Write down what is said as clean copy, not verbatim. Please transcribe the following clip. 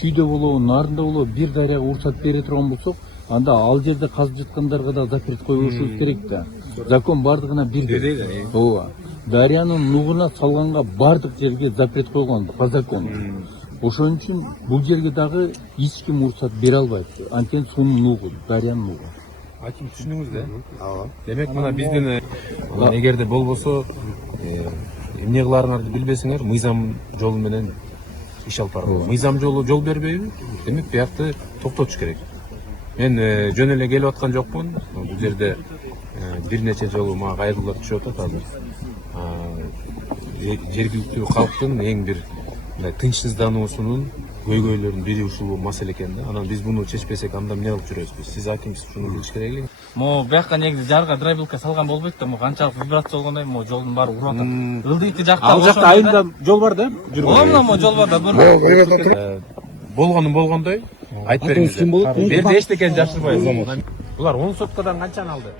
чүйдө болобу, нарында болобу бир дарыяга уруксат бере турган болсок, анда ал жерде казып жаткандарга да запрет коюшубуз керек да. Закон бардыгына бирдей. Ооба. Дарыянын нугуна салганга бардык жерге запрет койгон по закону. Ошон үчүн бул жерге дагы эч ким уруксат бере албайт. Анткени суунун нугу, дарыянын нугу. Аким түшүндүңүз да? Ооба. Демек мына биздин эгерде болбосо эмне кыларыңарды билбесеңер, мыйзам жолу менен иш алып барыңар. Мыйзам жолу жол бербейби? Демек биякты токтотуш керек. Мен жөн эле келип аткан жокмун. Бул жерде бир нече жолу мага кайрылуулар түшүп атат азыр. Жергиликтүү калктын эң бир тынчсыздануусунун көйгөйлөрүнүн бири ушул маселе экен да. Анан биз буну чечпесек анда эмне кылып жүрөбүз биз? Сиз акимсиз, шуну билиш керек эле. Мо бияка негизи жарга дробилка салган болбойт да, мо канчалык вибрация болгондой, мо жолдун баары уруп атат. Ылдыйкы жакта. Ал жакта айында жол бар да? Ооба, мо жол бар да. Болгону болгондой айтып бериңиз. Берде эчтекени жашырбайбыз. Булар 10 соткадан канчаны алды?